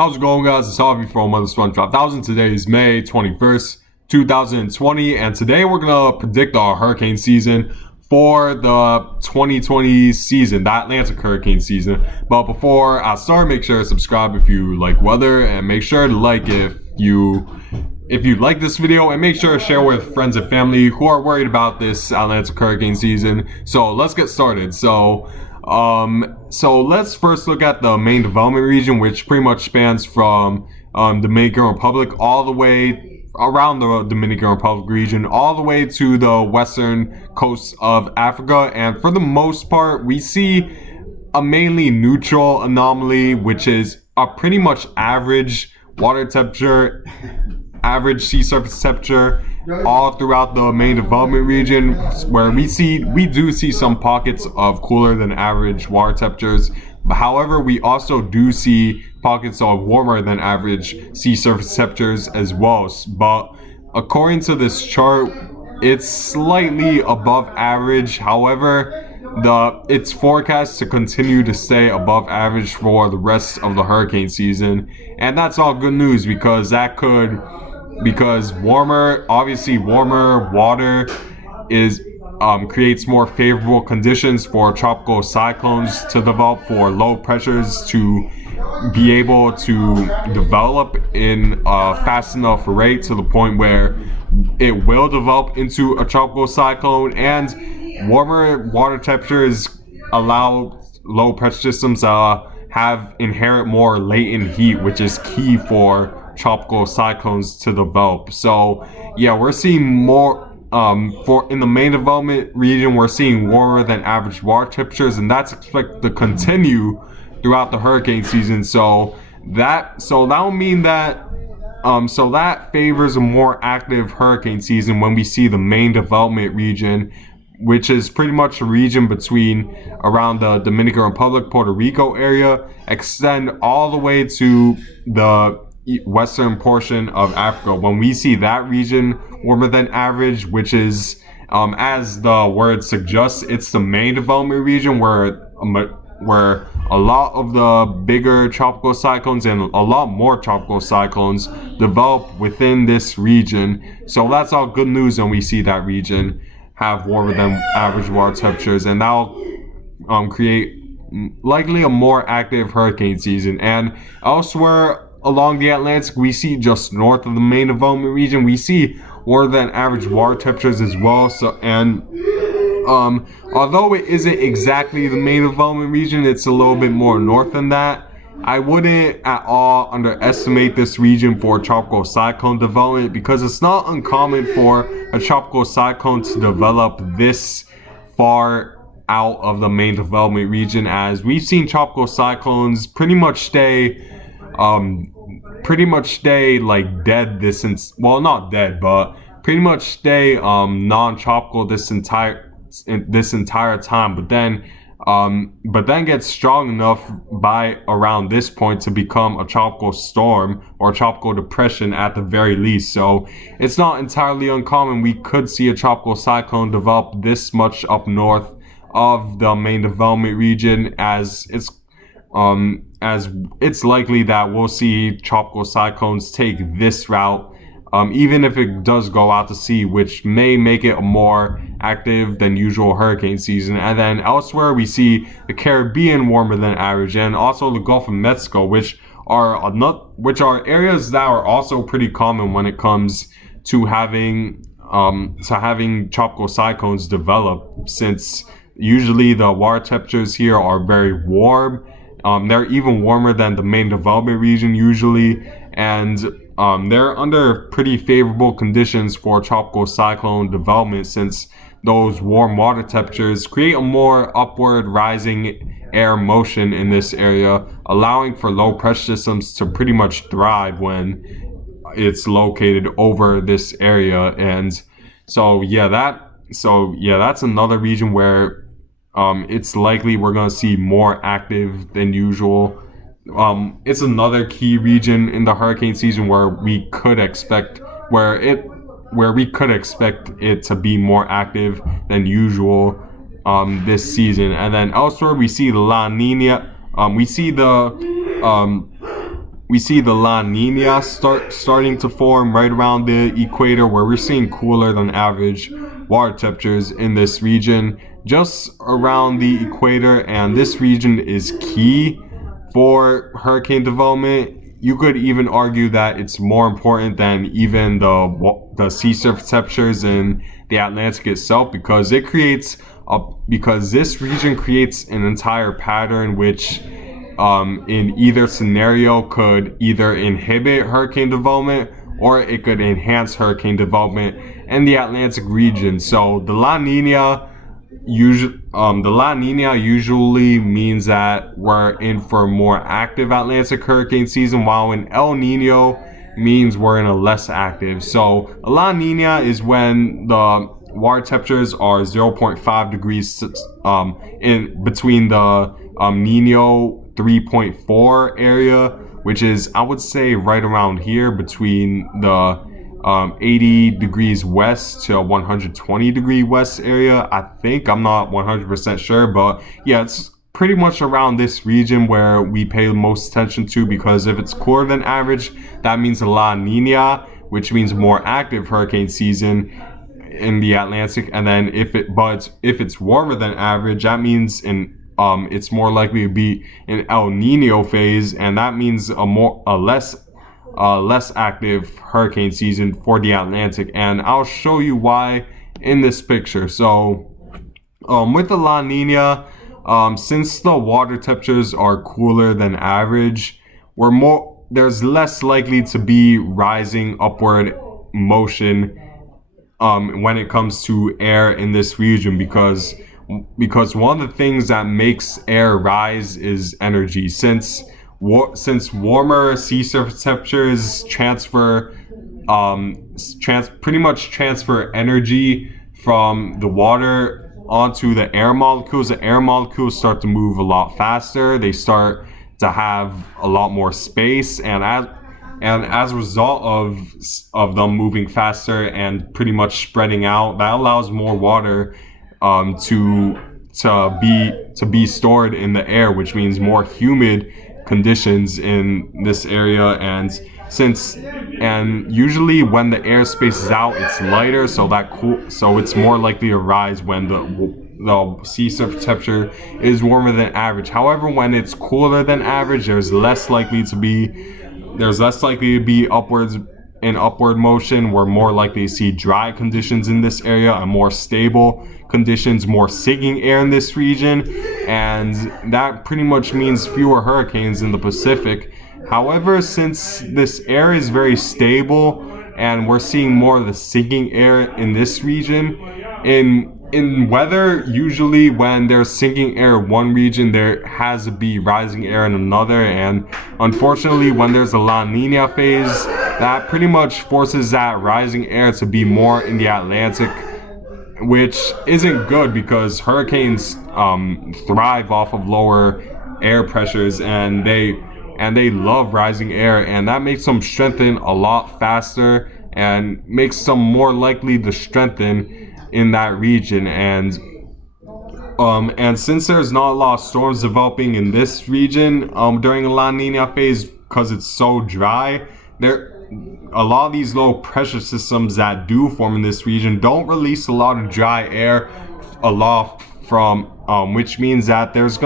How's it going, guys? It's Harvey from Mother Sponge 5000. Today is May 21st, 2020, and today we're going to predict our hurricane season for the 2020 season, the Atlantic hurricane season. But before I start, make sure to subscribe if you like weather, and make sure to like if you like this video, and make sure to share with friends and family who are worried about this Atlantic hurricane season. So let's get started. So let's first look at the main development region, which pretty much spans from Dominican Republic all the way around the Dominican Republic region, all the way to the western coast of Africa. And for the most part, we see a mainly neutral anomaly, which is a pretty much average water temperature, average sea surface temperature all throughout the main development region, where we do see some pockets of cooler than average water temperatures. However, we also do see pockets of warmer than average sea surface temperatures as well. But according to this chart, it's slightly above average. However, it's forecast to continue to stay above average for the rest of the hurricane season, and that's all good news because warmer water creates more favorable conditions for tropical cyclones to develop, for low pressures to be able to develop in a fast enough rate to the point where it will develop into a tropical cyclone. And warmer water temperatures allow low pressure systems to inherit more latent heat, which is key for tropical cyclones to develop. So yeah, we're seeing more in the main development region. We're seeing warmer than average water temperatures, and that's expected to continue throughout the hurricane season. So that'll mean that that favors a more active hurricane season when we see the main development region, which is pretty much a region between around the Dominican Republic, Puerto Rico area, extend all the way to the western portion of Africa. When we see that region warmer than average, which is, as the word suggests, it's the main development region where a lot of the bigger tropical cyclones and a lot more tropical cyclones develop within this region. So that's all good news when we see that region have warmer than average water temperatures, and that'll create likely a more active hurricane season. And elsewhere along the Atlantic, we see just north of the main development region, we see warmer than average water temperatures as well. So, and although it isn't exactly the main development region, it's a little bit more north than that. I wouldn't at all underestimate this region for tropical cyclone development, because it's not uncommon for a tropical cyclone to develop this far out of the main development region, as we've seen tropical cyclones pretty much stay like dead not dead, but pretty much stay non-tropical this entire time, but then get strong enough by around this point to become a tropical storm or a tropical depression at the very least. So it's not entirely uncommon we could see a tropical cyclone develop this much up north of the main development region, as it's likely that we'll see tropical cyclones take this route, even if it does go out to sea, which may make it a more active than usual hurricane season. And then elsewhere, we see the Caribbean warmer than average, and also the Gulf of Mexico, which are areas that are also pretty common when it comes to having tropical cyclones develop, since usually the water temperatures here are very warm. They're even warmer than the main development region usually, and they're under pretty favorable conditions for tropical cyclone development, since those warm water temperatures create a more upward rising air motion in this area, allowing for low pressure systems to pretty much thrive when it's located over this area. And that's another region where it's likely we're going to see more active than usual. It's another key region in the hurricane season where we could expect it to be more active than usual this season. And then elsewhere, we see the La Nina. We see the we see the La Nina starting to form right around the equator, where we're seeing cooler than average water temperatures in this region just around the equator, and this region is key for hurricane development. You could even argue that it's more important than even the sea surface temperatures in the Atlantic itself, because because this region creates an entire pattern which in either scenario could either inhibit hurricane development or it could enhance hurricane development in the Atlantic region. So the La Nina usually means that we're in for a more active Atlantic hurricane season, while an El Nino means we're in a less active. So a La Nina is when the water temperatures are 0.5 degrees in between the Nino 3.4 area, which is, I would say, right around here between the 80 degrees west to 120 degree west area. I think, I'm not 100% sure, but yeah, it's pretty much around this region where we pay the most attention to, because if it's cooler than average, that means a La Nina, which means more active hurricane season in the Atlantic. And then if it's warmer than average, that means it's more likely to be an El Nino phase, and that means a less active hurricane season for the Atlantic. And I'll show you why in this picture. So with the La Nina, since the water temperatures are cooler than average, there's less likely to be rising upward motion when it comes to air in this region, because one of the things that makes air rise is energy. Since warmer sea surface temperatures pretty much transfer energy from the water onto the air molecules. The air molecules start to move a lot faster. They start to have a lot more space, and as a result of them moving faster and pretty much spreading out, that allows more water to be stored in the air, which means more humid conditions in this area. And usually when the air spaces out, it's lighter, so it's more likely to rise when the sea surface temperature is warmer than average. However, when it's cooler than average, there's less likely to be upward motion. We're more likely to see dry conditions in this area and more stable conditions, more sinking air in this region, and that pretty much means fewer hurricanes in the Pacific. However, since this air is very stable and we're seeing more of the sinking air in this region, in weather, usually when there's sinking air in one region, there has to be rising air in another. And unfortunately, when there's a La Nina phase, that pretty much forces that rising air to be more in the Atlantic, which isn't good because hurricanes thrive off of lower air pressures, and they love rising air, and that makes them strengthen a lot faster and makes them more likely to strengthen in that region. And since there's not a lot of storms developing in this region during the La Nina phase, because it's so dry, a lot of these low pressure systems that do form in this region don't release a lot of dry air aloft from which means that there's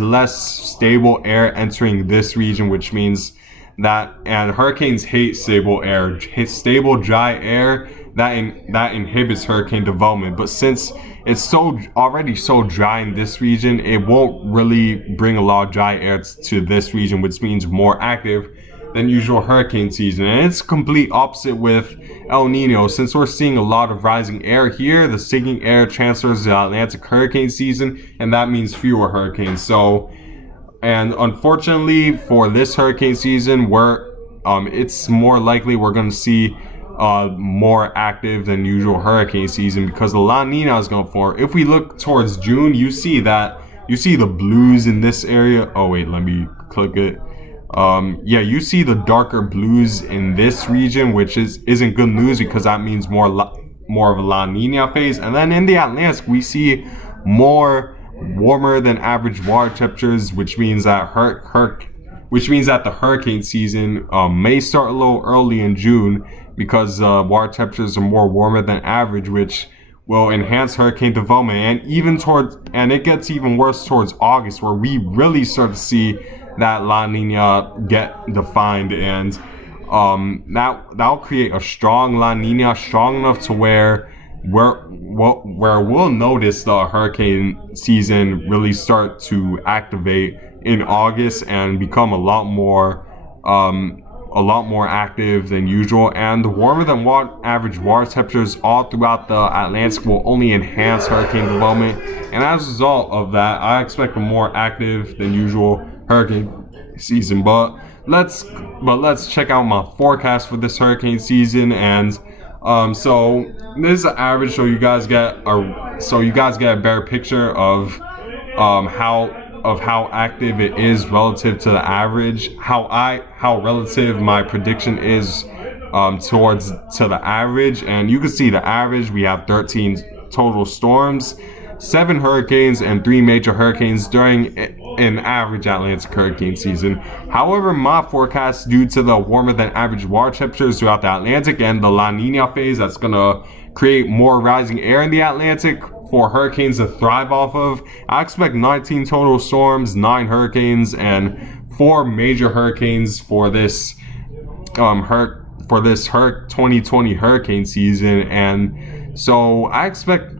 less stable air entering this region, which means that, and hurricanes hate stable air, stable dry air, that inhibits hurricane development. But since it's already so dry in this region, it won't really bring a lot of dry air to this region, which means more active than usual hurricane season. And it's complete opposite with El Nino. Since we're seeing a lot of rising air here, the sinking air transfers to the Atlantic hurricane season, and that means fewer hurricanes. So, and unfortunately for this hurricane season, it's more likely we're going to see more active than usual hurricane season, because the La Nina is going to form. If we look towards June, you see the blues in this area. Oh wait, let me click it. You see the darker blues in this region, which isn't good news, because that means more of a La Nina phase. And then in the Atlantic, we see more warmer than average water temperatures, which means that which means that the hurricane season may start a little early in June because water temperatures are more warmer than average, which will enhance hurricane development. And it gets even worse towards August, where we really start to see that La Nina get defined, and that'll create a strong La Nina, strong enough to where we'll notice the hurricane season really start to activate in August and become a lot more active than usual. And the warmer than average water temperatures all throughout the Atlantic will only enhance hurricane development. And as a result of that, I expect a more active than usual hurricane season. But let's check out my forecast for this hurricane season. And so this is an average, so you guys get a better picture of how active it is relative to the average, how relative my prediction is towards to the average. And you can see the average, we have 13 total storms, 7 hurricanes, and 3 major hurricanes during an average Atlantic hurricane season. However, my forecast, due to the warmer than average water temperatures throughout the Atlantic and the La Nina phase that's gonna create more rising air in the Atlantic for hurricanes to thrive off of, I expect 19 total storms, 9 hurricanes, and 4 major hurricanes for this 2020 hurricane season. And so I expect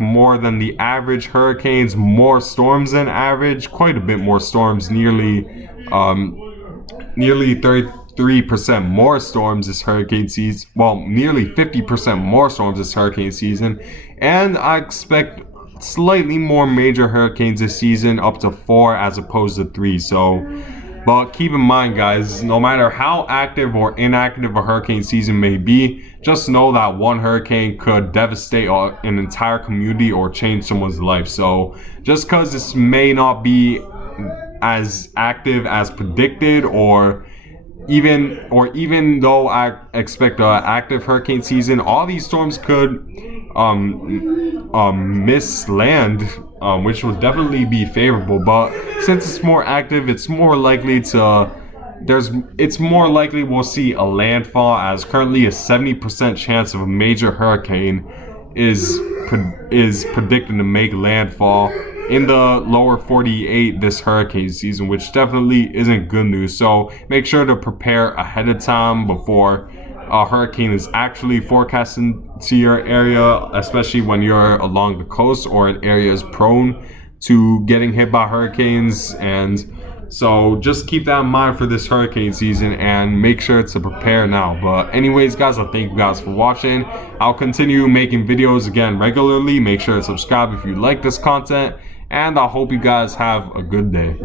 more than the average hurricanes, more storms than average, quite a bit more storms, nearly 33% more storms this hurricane season. Well, nearly 50% more storms this hurricane season. And I expect slightly more major hurricanes this season, up to 4 as opposed to 3. But keep in mind, guys, no matter how active or inactive a hurricane season may be, just know that one hurricane could devastate an entire community or change someone's life. So just because this may not be as active as predicted, or even though I expect an active hurricane season, all these storms could miss land, which will definitely be favorable. But since it's more active, it's more likely we'll see a landfall, as currently a 70% chance of a major hurricane is predicted to make landfall in the lower 48 this hurricane season, which definitely isn't good news. So make sure to prepare ahead of time before a hurricane is actually forecasted to your area, especially when you're along the coast or an area is prone to getting hit by hurricanes. And so just keep that in mind for this hurricane season and make sure to prepare now. But anyways, guys, I thank you guys for watching. I'll continue making videos again regularly. Make sure to subscribe if you like this content, and I hope you guys have a good day.